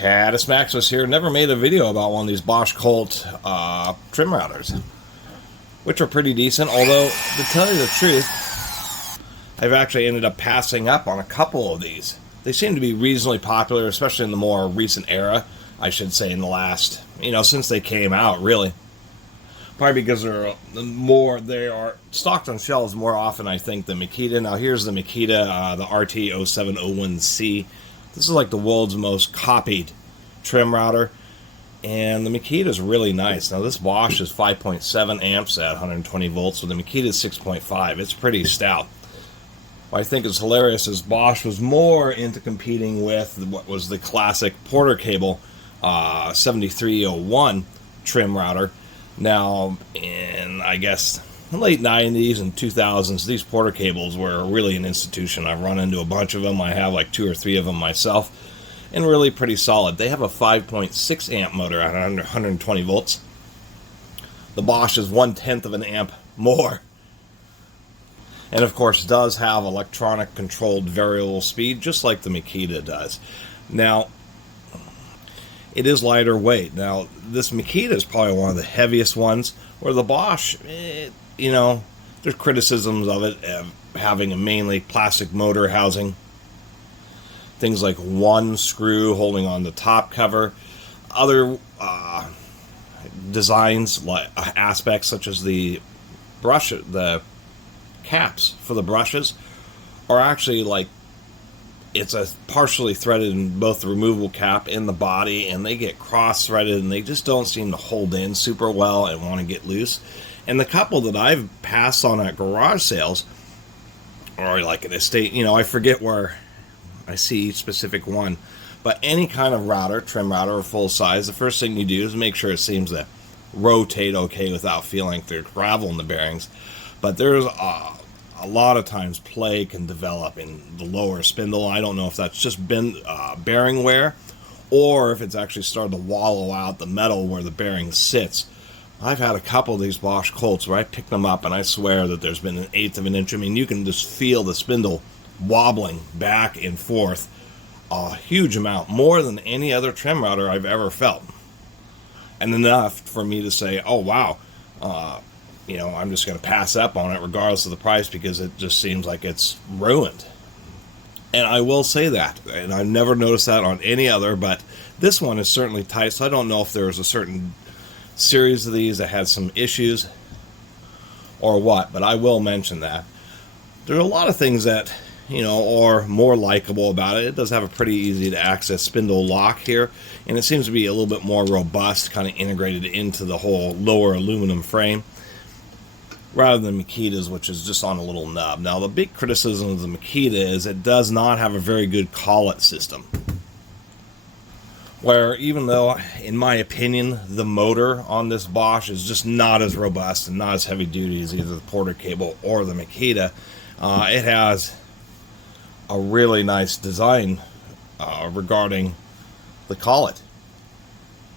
Catus Maximus here. Never made a video about one of these Bosch Colt trim routers, which are pretty decent, although, to tell you the truth, I've actually ended up passing up on a couple of these. They seem to be reasonably popular, especially in the more recent era, I should say, in the last, since they came out, really. Probably because they are stocked on shelves more often, I think, than Makita. Now, here's the Makita, the RT0701C. This is like the world's most copied trim router, and the Makita is really nice. Now, this Bosch is 5.7 amps at 120 volts, so the Makita is 6.5. It's pretty stout. What I think is hilarious is Bosch was more into competing with what was the classic Porter cable 7301 trim router. Now, in, I guess, the late 90s and 2000s, these Porter cables were really an institution. I've run into a bunch of them. I have like 2 or 3 of them myself, and really pretty solid. They have a 5.6 amp motor at 120 volts. The Bosch is 1/10 of an amp more. And of course does have electronic controlled variable speed, just like the Makita does. Now, it is lighter weight. Now, this Makita is probably one of the heaviest ones, where the Bosch, there's criticisms of it having a mainly plastic motor housing. Things like one screw holding on the top cover. Other designs, like aspects such as the brush, the caps for the brushes, are actually like, it's a partially threaded in both the removable cap and the body, and they get cross-threaded, and they just don't seem to hold in super well and want to get loose. And the couple that I've passed on at garage sales, or like an estate, I forget where I see each specific one, but any kind of router, trim router or full size, the first thing you do is make sure it seems to rotate okay without feeling like there's gravel in the bearings. But there's a lot of times play can develop in the lower spindle. I don't know if that's just been bearing wear, or if it's actually started to wallow out the metal where the bearing sits. I've had a couple of these Bosch Colts where I pick them up and I swear that there's been 1/8 of an inch. I mean, you can just feel the spindle wobbling back and forth a huge amount, more than any other trim router I've ever felt. And enough for me to say, oh wow, I'm just going to pass up on it regardless of the price, because it just seems like it's ruined. And I will say that, and I've never noticed that on any other, but this one is certainly tight, so I don't know if there was a certain series of these that had some issues or what, but I will mention that. There are a lot of things that, are more likable about it. It does have a pretty easy to access spindle lock here, and it seems to be a little bit more robust, kind of integrated into the whole lower aluminum frame, rather than Makita's, which is just on a little nub. Now, the big criticism of the Makita is it does not have a very good collet system. Where, even though, in my opinion, the motor on this Bosch is just not as robust and not as heavy duty as either the Porter cable or the Makita, it has a really nice design regarding the collet.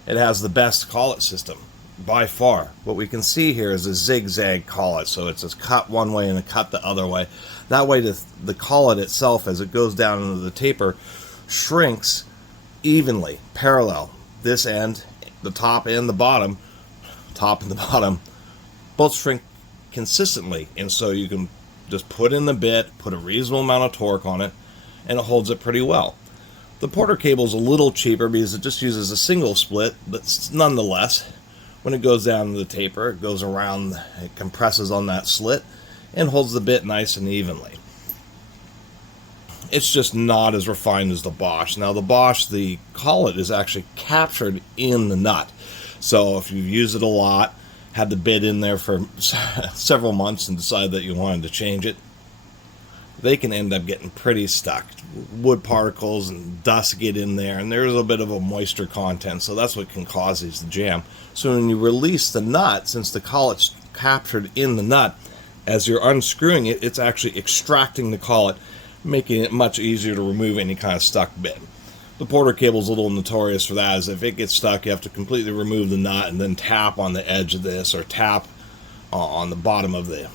It has the best collet system by far. What we can see here is a zigzag collet, so it's a cut one way and a cut the other way. That way the collet itself, as it goes down into the taper, shrinks evenly, parallel. This end, the top and the bottom, both shrink consistently, and so you can just put in the bit, put a reasonable amount of torque on it, and it holds it pretty well. The Porter cable is a little cheaper because it just uses a single split, but nonetheless, when it goes down to the taper, it goes around, it compresses on that slit, and holds the bit nice and evenly. It's just not as refined as the Bosch. Now, the Bosch, the collet is actually captured in the nut. So if you've used it a lot, had the bit in there for several months and decided that you wanted to change it, they can end up getting pretty stuck. Wood particles and dust get in there, and there's a bit of a moisture content, so that's what can cause these to jam. So when you release the nut, since the collet's captured in the nut, as you're unscrewing it, it's actually extracting the collet, making it much easier to remove any kind of stuck bit. The Porter cable is a little notorious for that, as if it gets stuck, you have to completely remove the nut and then tap on the edge of this, or tap on the bottom of the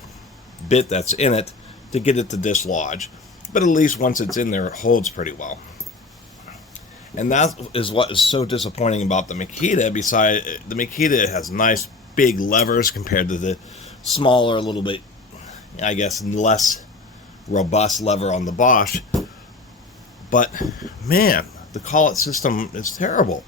bit that's in it to get it to dislodge. But at least once it's in there, it holds pretty well. And that is what is so disappointing about the Makita. Besides, the Makita has nice big levers compared to the smaller, a little bit, I guess, less robust lever on the Bosch. But man, the collet system is terrible.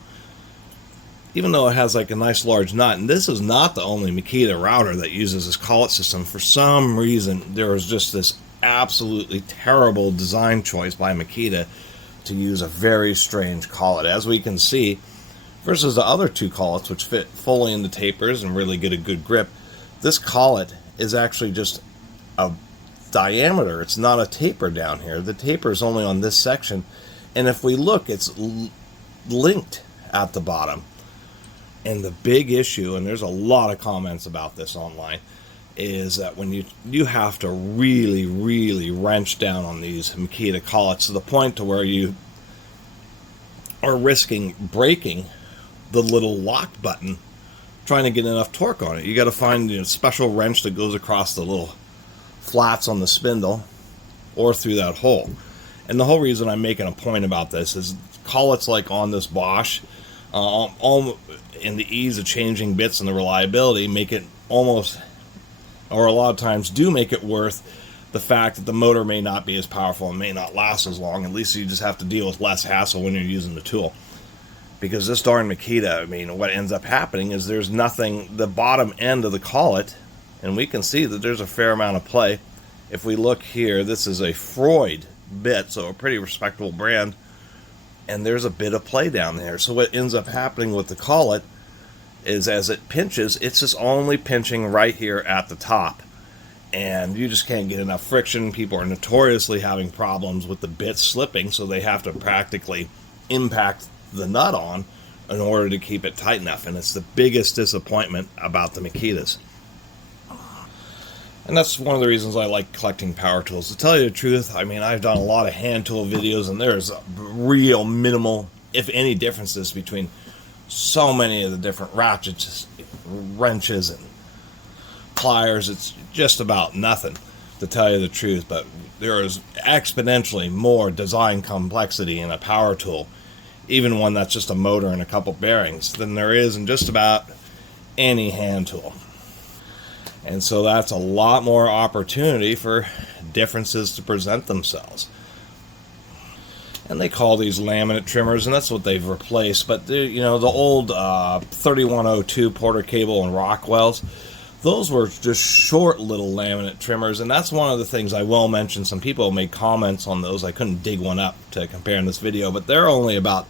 Even though it has like a nice large nut, and this is not the only Makita router that uses this collet system. For some reason, there was just this absolutely terrible design choice by Makita to use a very strange collet. As we can see, versus the other two collets, which fit fully into tapers and really get a good grip, this collet is actually just a diameter. It's not a taper down here. The taper is only on this section, and if we look, it's linked at the bottom. And the big issue, and there's a lot of comments about this online, is that when you have to really, really wrench down on these Makita collets to the point to where you are risking breaking the little lock button trying to get enough torque on it. You got to find a special wrench that goes across the little flats on the spindle or through that hole. And the whole reason I'm making a point about this is collets like on this Bosch, all in the ease of changing bits and the reliability, make it almost, or a lot of times do make it worth the fact that the motor may not be as powerful and may not last as long. At least you just have to deal with less hassle when you're using the tool. Because this darn Makita, I mean, what ends up happening is there's nothing, the bottom end of the collet, and we can see that there's a fair amount of play. If we look here, this is a Freud bit, so a pretty respectable brand, and there's a bit of play down there. So what ends up happening with the collet is as it pinches, it's just only pinching right here at the top, and you just can't get enough friction. People are notoriously having problems with the bits slipping, so they have to practically impact the nut on in order to keep it tight enough, and it's the biggest disappointment about the Makitas. And that's one of the reasons I like collecting power tools. To tell you the truth, I mean, I've done a lot of hand tool videos, and there's a real minimal, if any, differences between so many of the different ratchets, wrenches, and pliers. It's just about nothing, to tell you the truth. But there is exponentially more design complexity in a power tool, even one that's just a motor and a couple bearings, than there is in just about any hand tool. And so that's a lot more opportunity for differences to present themselves. And they call these laminate trimmers, and that's what they've replaced. But you know, the old 3102 Porter Cable and Rockwells, those were just short little laminate trimmers. And that's one of the things I will mention. Some people made comments on those. I couldn't dig one up to compare in this video, but they're only about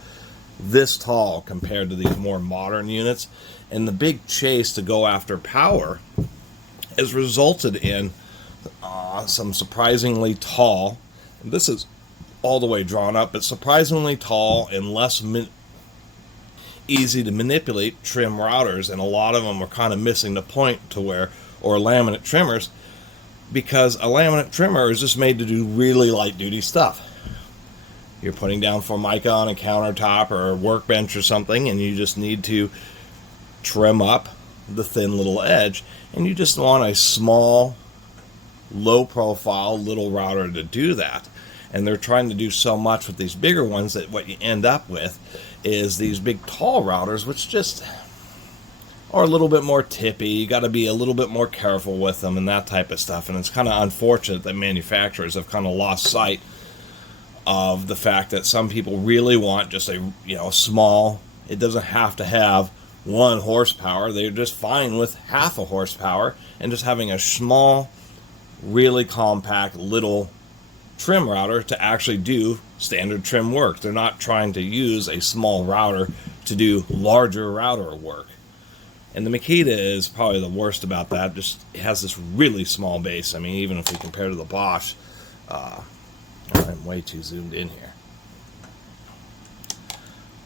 this tall compared to these more modern units. And the big chase to go after power has resulted in some surprisingly tall, and this is all the way drawn up, but surprisingly tall and less easy to manipulate trim routers, and a lot of them are kind of missing the point to where, or laminate trimmers, because a laminate trimmer is just made to do really light duty stuff. You're putting down Formica on a countertop or a workbench or something, and you just need to trim up the thin little edge, and you just want a small, low profile little router to do that. And they're trying to do so much with these bigger ones that what you end up with is these big tall routers, which just are a little bit more tippy. You got to be a little bit more careful with them and that type of stuff. And it's kind of unfortunate that manufacturers have kind of lost sight of the fact that some people really want just a, you know, small, it doesn't have to have 1 horsepower. They're just fine with half a horsepower and just having a small, really compact little trim router to actually do standard trim work. They're not trying to use a small router to do larger router work. And the Makita is probably the worst about that. Just it has this really small base. I mean, even if we compare to the Bosch, I'm way too zoomed in here.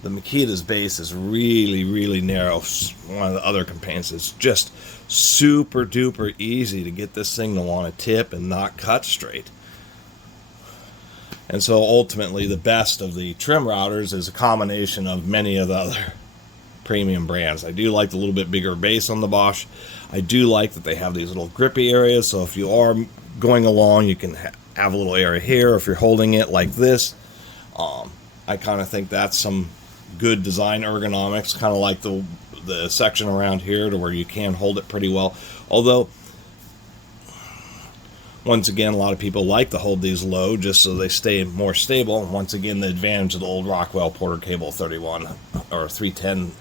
The Makita's base is really, really narrow. One of the other complaints is just super duper easy to get this thing to want to tip and not cut straight. And so ultimately the best of the trim routers is a combination of many of the other premium brands. I do like the little bit bigger base on the Bosch. I do like that they have these little grippy areas, so if you are going along, you can have a little area here. If you're holding it like this, I kind of think that's some good design ergonomics, kind of like the section around here to where you can hold it pretty well. Although, once again, a lot of people like to hold these low just so they stay more stable. Once again, the advantage of the old Rockwell Porter Cable 31 or 310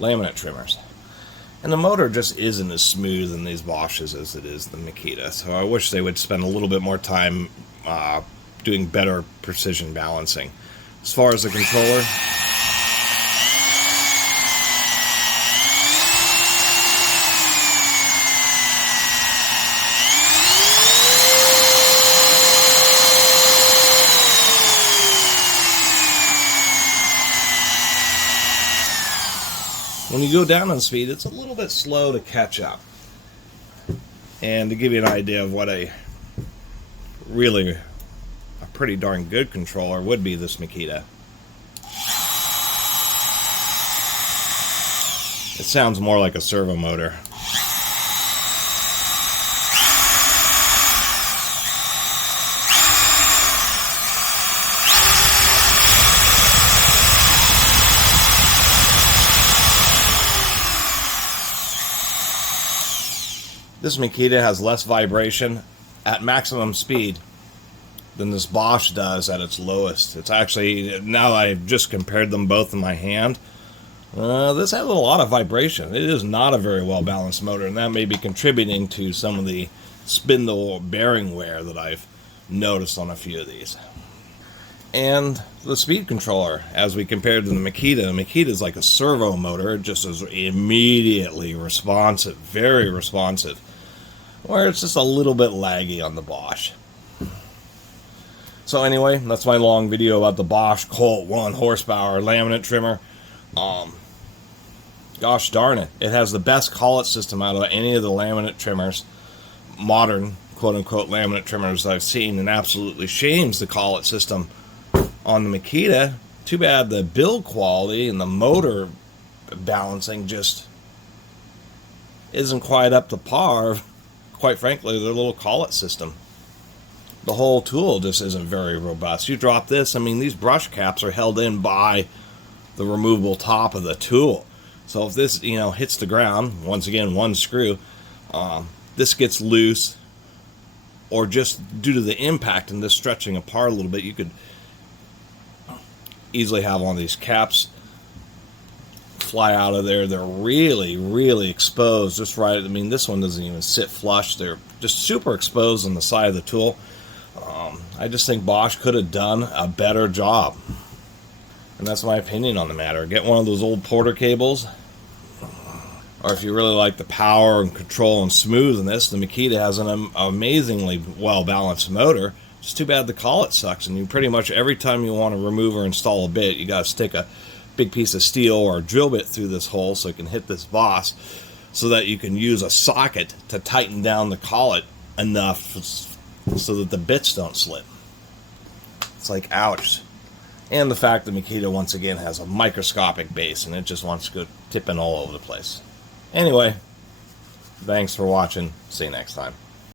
laminate trimmers. And the motor just isn't as smooth in these Bosches as it is the Makita. So I wish they would spend a little bit more time doing better precision balancing. As far as the controller, when you go down on speed, it's a little bit slow to catch up. And to give you an idea of what a pretty darn good controller would be, this Makita. It sounds more like a servo motor. This Makita has less vibration at maximum speed than this Bosch does at its lowest. It's actually, now that I've just compared them both in my hand, this has a lot of vibration. It is not a very well balanced motor, and that may be contributing to some of the spindle bearing wear that I've noticed on a few of these. And the speed controller, as we compared to the Makita is like a servo motor. It just is immediately responsive, very responsive, where it's just a little bit laggy on the Bosch. So anyway, that's my long video about the Bosch Colt 1 horsepower laminate trimmer. Gosh darn it, it has the best collet system out of any of the laminate trimmers, modern quote-unquote laminate trimmers I've seen, and absolutely shames the collet system on the Makita. Too bad the build quality and the motor balancing just isn't quite up to par, quite frankly, their little collet system. The whole tool just isn't very robust. You drop this, I mean, these brush caps are held in by the removable top of the tool. So if this, hits the ground, once again, one screw, this gets loose, or just due to the impact and this stretching apart a little bit, you could easily have one of these caps fly out of there. They're really, really exposed just right. I mean, this one doesn't even sit flush. They're just super exposed on the side of the tool. I just think Bosch could have done a better job. And that's my opinion on the matter. Get one of those old Porter cables. Or if you really like the power and control and smoothness, the Makita has an amazingly well-balanced motor. It's too bad the collet sucks, and you pretty much, every time you want to remove or install a bit, you got to stick a big piece of steel or a drill bit through this hole so it can hit this boss, so that you can use a socket to tighten down the collet enough so that the bits don't slip. It's like, ouch. And the fact that Makita, once again, has a microscopic base, and it just wants to go tipping all over the place. Anyway, thanks for watching. See you next time.